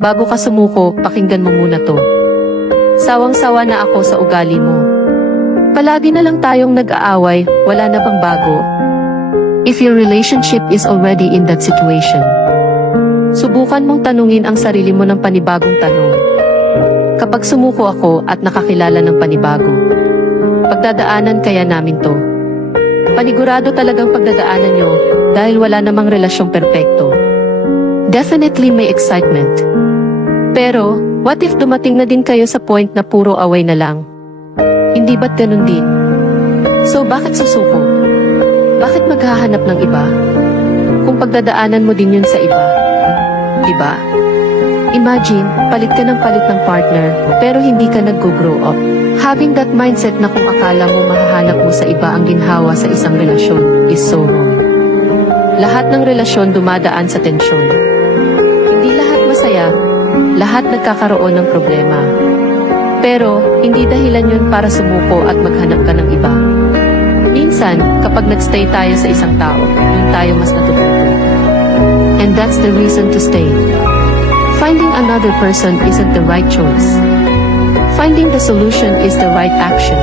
Bago ka sumuko, pakinggan mo muna to. Sawang-sawa na ako sa ugali mo. Palagi na lang tayong nag-aaway, wala na bang bago? If your relationship is already in that situation, subukan mong tanungin ang sarili mo ng panibagong tanong. Kapag sumuko ako at nakakilala ng panibago, pagdadaanan kaya namin to? Panigurado talagang pagdadaanan nyo dahil wala namang relasyong perpekto. Definitely may excitement. Pero, what if dumating na din kayo sa point na puro away na lang? Hindi ba't ganun din? So bakit susuko? Bakit maghahanap ng iba? Kung pagdadaanan mo din yun sa iba. Diba? Imagine, palit ka ng partner, pero hindi ka nag-grow up. Having that mindset na kung akala mo mahahanap mo sa iba ang ginhawa sa isang relasyon is so wrong. Lahat ng relasyon dumadaan sa tensyon. Hindi lahat masaya, lahat nagkakaroon ng problema. Pero, hindi dahilan yun para sumuko at maghanap ka ng iba. Minsan, kapag nagstay tayo sa isang tao, dun tayo mas natututo. And that's the reason to stay. Finding another person isn't the right choice. Finding the solution is the right action.